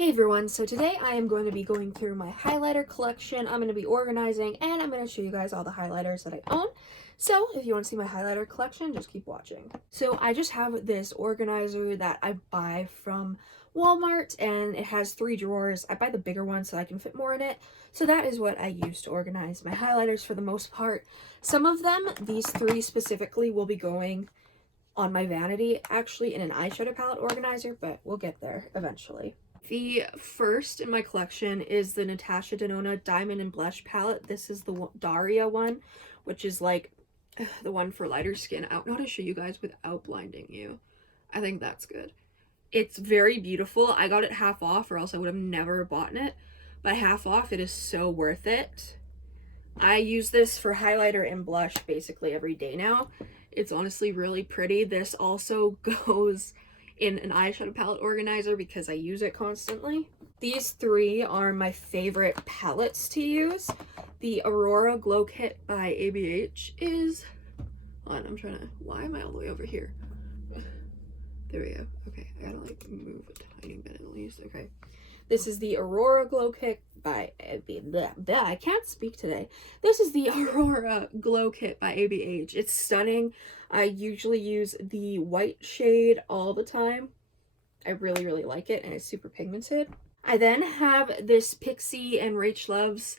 Hey everyone, so today I am going to be going through my highlighter collection. I'm going to be organizing and I'm going to show you guys all the highlighters that I own. So if you want to see my highlighter collection, just keep watching. So I just have this organizer that I buy from Walmart and it has 3 drawers. I buy the bigger one so I can fit more in it. So that is what I use to organize my highlighters for the most part. Some of them, these 3 specifically, will be going on my vanity actually in an eyeshadow palette organizer, but we'll get there eventually. The first in my collection is the Natasha Denona Diamond and Blush palette. This is the Daria one, which is like the one for lighter skin. I don't know how to show you guys without blinding you. I think that's good. It's very beautiful. I got it half off or else I would have never bought it. But half off, it is so worth it. I use this for highlighter and blush basically every day now. It's honestly really pretty. This also goes in an eyeshadow palette organizer because I use it constantly. These 3 are my favorite palettes to use. The Aurora Glow Kit by ABH is on. Why am I all the way over here? There we go. Okay, I gotta like move a tiny bit at least. Okay. This is the Aurora Glow Kit by I can't speak today. This is the Aurora Glow Kit by ABH. It's stunning. I usually use the white shade all the time. I really like it and it's super pigmented. I then have this Pixie and Rach Loves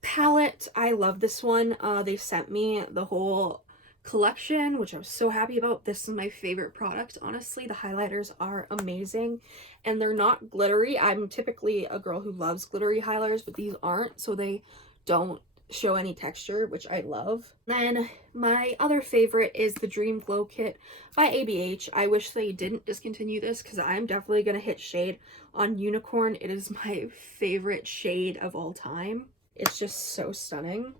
palette. I love this one. They sent me the whole collection, which I was so happy about. This is my favorite product, honestly. The highlighters are amazing and they're not glittery. I'm typically a girl who loves glittery highlighters, but these aren't, so they don't show any texture, which I love. Then my other favorite is the Dream Glow Kit by ABH. I wish they didn't discontinue this because I'm definitely gonna hit shade on Unicorn. It is my favorite shade of all time. It's just so stunning.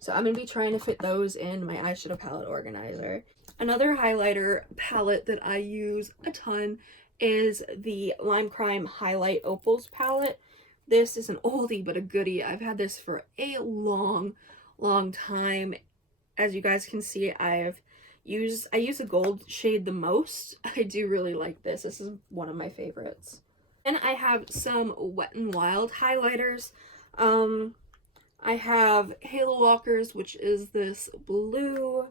So I'm going to be trying to fit those in my eyeshadow palette organizer. Another highlighter palette that I use a ton is the Lime Crime Highlight Opals palette. This is an oldie but a goodie. I've had this for a long time. As you guys can see, I use the gold shade the most. I do really like this. This is one of my favorites. And I have some Wet n Wild highlighters. I have Halo Walkers, which is this blue,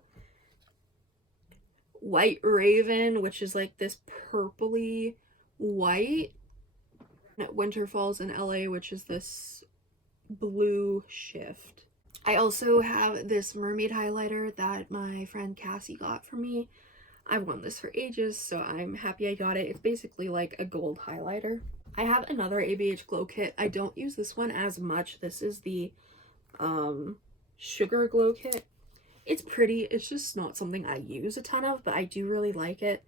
White Raven, which is like this purpley white, Winter Falls in LA, which is this blue shift. I also have this mermaid highlighter that my friend Cassie got for me. I've wanted this for ages, so I'm happy I got it. It's basically like a gold highlighter. I have another ABH Glow Kit. I don't use this one as much. This is the Sugar Glow Kit. It's pretty. It's just not something I use a ton of, but I do really like it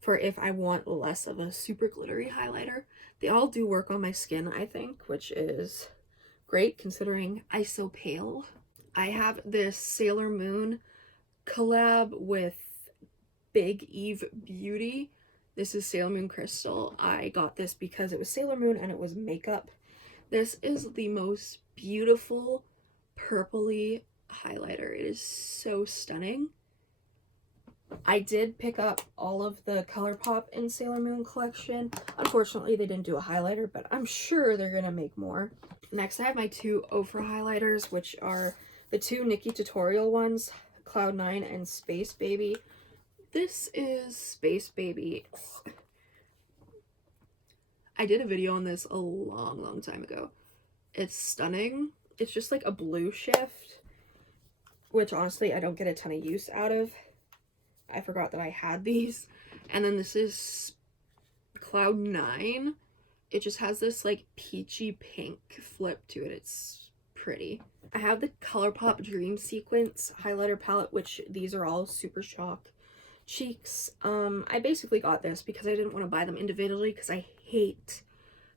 for if I want less of a super glittery highlighter. They all do work on my skin, I think, which is great considering I'm so pale. I have this Sailor Moon collab with Big Eve Beauty. This is Sailor Moon Crystal. I got this because it was Sailor Moon and it was makeup. This is the most beautiful purpley highlighter. It is so stunning. I did pick up all of the ColourPop and Sailor Moon collection. Unfortunately, they didn't do a highlighter, but I'm sure they're gonna make more. Next, I have my 2 Ofra highlighters, which are the 2 Nikki Tutorial ones, Cloud9 and Space Baby. This is Space Baby. I did a video on this a long time ago. It's stunning. It's just like a blue shift, which honestly I don't get a ton of use out of. I forgot that I had these. And then this is Cloud9. It just has this like peachy pink flip to it. It's pretty. I have the ColourPop Dream Sequence highlighter palette, which these are all Super Shock cheeks. I basically got this because I didn't want to buy them individually because I hate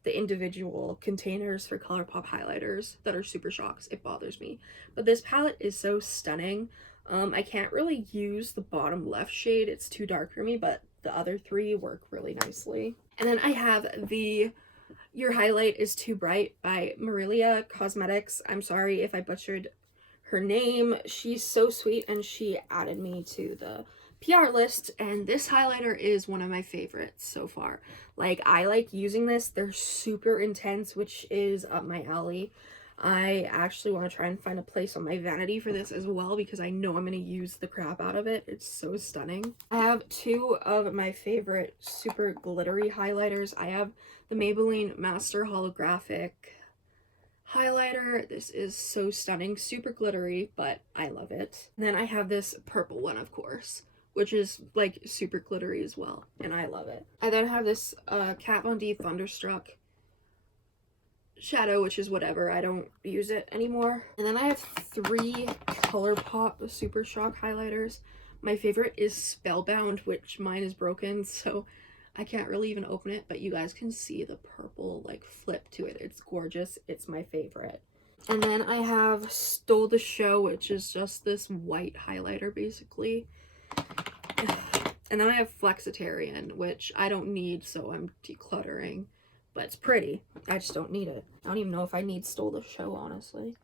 the individual containers for ColourPop highlighters that are Super Shocks. It bothers me. But this palette is so stunning. I can't really use the bottom left shade. It's too dark for me, but the other 3 work really nicely. And then I have the Your Highlight is Too Bright by Marilia Cosmetics. I'm sorry if I butchered her name. She's so sweet and she added me to the PR list, and this highlighter is one of my favorites so far. Like, I like using this. They're super intense, which is up my alley. I actually want to try and find a place on my vanity for this as well because I know I'm going to use the crap out of it. It's so stunning. I have two of my favorite super glittery highlighters. I have the Maybelline Master Holographic highlighter. This is so stunning, super glittery, but I love it. And then I have this purple one, of course, which is like super glittery as well, and I love it. I then have this Kat Von D Thunderstruck shadow, which is whatever, I don't use it anymore. And then I have three ColourPop Super Shock highlighters. My favorite is Spellbound, which mine is broken, so I can't really even open it, but you guys can see the purple like flip to it. It's gorgeous. It's my favorite. And then I have Stole the Show, which is just this white highlighter basically. And then I have Flexitarian, which I don't need, so I'm decluttering. But it's pretty. I just don't need it. I don't even know if I need Stole the Show, honestly,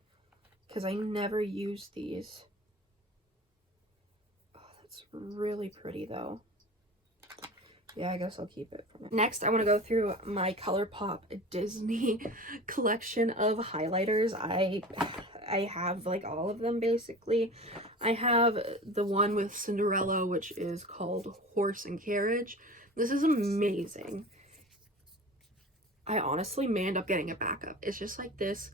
because I never use these. Oh, that's really pretty though. Yeah, I guess I'll keep it. Next, I want to go through my ColourPop Disney collection of highlighters. I have like all of them basically. I have the one with Cinderella, which is called Horse and Carriage. This is amazing. I honestly may end up getting a backup. It's just like this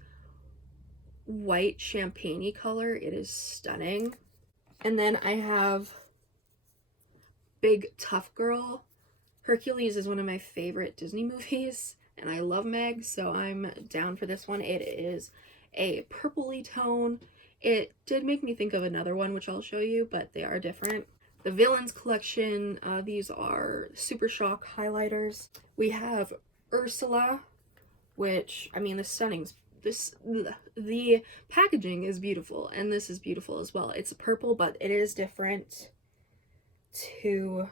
white champagne-y color. It is stunning. And then I have Big Tough Girl. Hercules is one of my favorite Disney movies, and I love Meg, so I'm down for this one. It is a purpley tone. It did make me think of another one, which I'll show you, but they are different. The Villains collection, these are Super Shock highlighters. We have Ursula, which, I mean, the packaging is beautiful, and this is beautiful as well. It's purple, but it is different to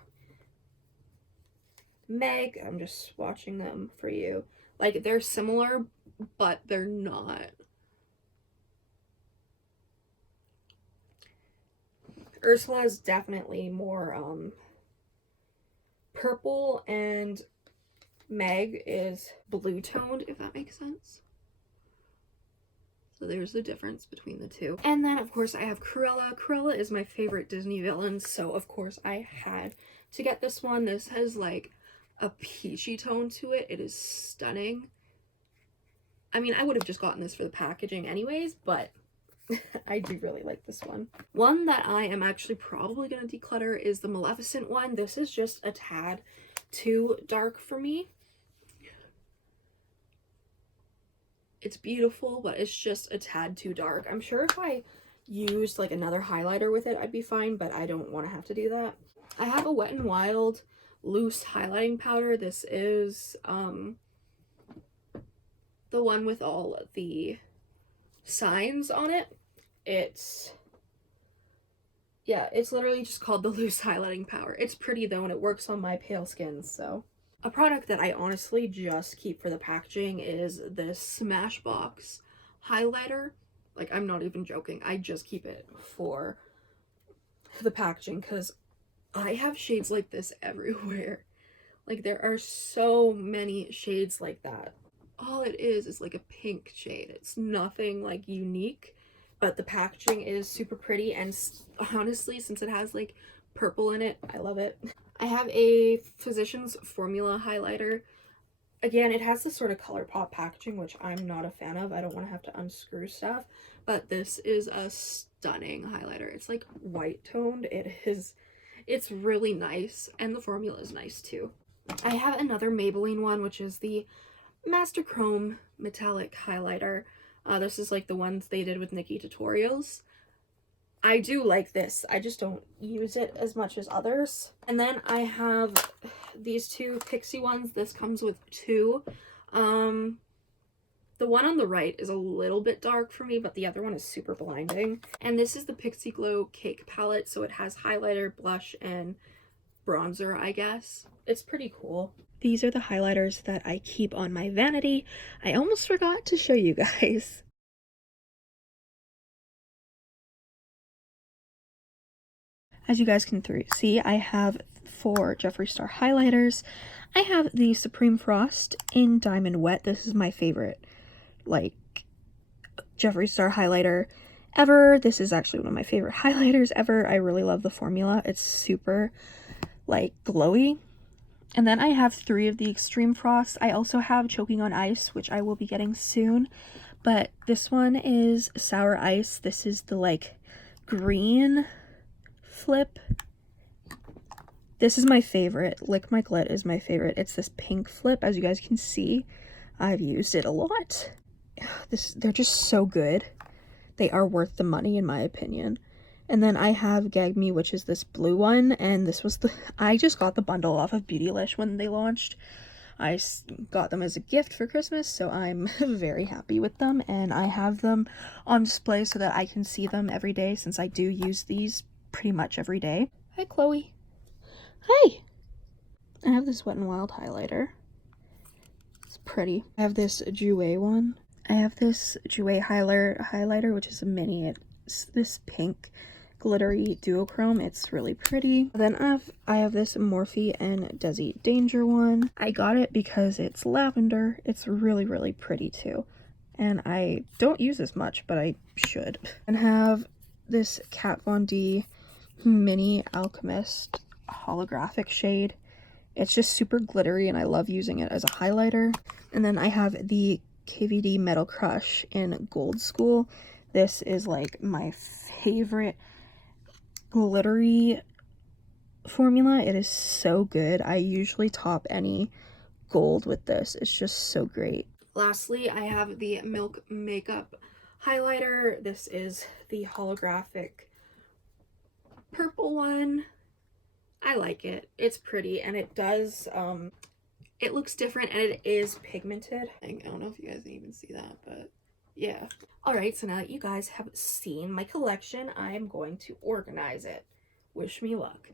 Meg. I'm just swatching them for you. Like, they're similar, but they're not. Ursula is definitely more purple, and Meg is blue toned, if that makes sense. So there's the difference between the two. And then, of course, I have Cruella. Cruella is my favorite Disney villain, so of course I had to get this one. This has like a peachy tone to it. It is stunning. I mean, I would have just gotten this for the packaging anyways, but I do really like this one. One that I am actually probably going to declutter is the Maleficent one. This is just a tad too dark for me. It's beautiful, but it's just a tad too dark. I'm sure if I used like another highlighter with it, I'd be fine, but I don't want to have to do that. I have a Wet n Wild loose highlighting powder. This is the one with all the signs on it. It's literally just called the loose highlighting powder. It's pretty though, and it works on my pale skin, so. A product that I honestly just keep for the packaging is this Smashbox highlighter. Like, I'm not even joking. I just keep it for the packaging because I have shades like this everywhere. Like, there are so many shades like that. All it is like a pink shade. It's nothing like unique, but the packaging is super pretty, and honestly, since it has like purple in it, I love it. I have a Physicians Formula highlighter. Again, it has this sort of ColourPop packaging, which I'm not a fan of. I don't want to have to unscrew stuff, but this is a stunning highlighter. It's like white toned. It's really nice, and the formula is nice too. I have another Maybelline one, which is the Master Chrome Metallic highlighter. This is like the ones they did with Nikki Tutorials. I do like this. I just don't use it as much as others. And then I have these two Pixie ones. This comes with two. The one on the right is a little bit dark for me, but the other one is super blinding. And this is the Pixie Glow Cake Palette, so it has highlighter, blush, and bronzer, I guess. It's pretty cool. These are the highlighters that I keep on my vanity. I almost forgot to show you guys. As you guys can see, I have 4 Jeffree Star highlighters. I have the Supreme Frost in Diamond Wet. This is my favorite, like, Jeffree Star highlighter ever. This is actually one of my favorite highlighters ever. I really love the formula. It's super, like, glowy. And then I have 3 of the Extreme Frost. I also have Choking on Ice, which I will be getting soon. But this one is Sour Ice. This is the, like, green flip. This is my favorite. Lick My Glit is my favorite. It's this pink flip. As you guys can see, I've used it a lot. They're just so good. They are worth the money in my opinion. And then I have Gag Me, which is this blue one, and this was I just got the bundle off of Beautylish when they launched. I got them as a gift for Christmas, so I'm very happy with them, and I have them on display so that I can see them every day, since I do use these pretty much every day. Hi, Chloe. Hi! I have this Wet n Wild highlighter. It's pretty. I have this Jouer one. I have this Jouer highlighter, which is a mini. It's this pink glittery duochrome. It's really pretty. Then I have this Morphe and Desi Danger one. I got it because it's lavender. It's really, really pretty too. And I don't use this much, but I should. And have this Kat Von D Mini Alchemist holographic shade. It's just super glittery and I love using it as a highlighter. And then I have the KVD Metal Crush in Gold School. This is like my favorite glittery formula. It is so good. I usually top any gold with this. It's just so great. Lastly, I have the Milk Makeup highlighter. This is the holographic purple one. I like it. It's pretty and it does it looks different and it is pigmented. I don't know if you guys can even see that, but yeah. Alright, so now that you guys have seen my collection, I'm going to organize it. Wish me luck.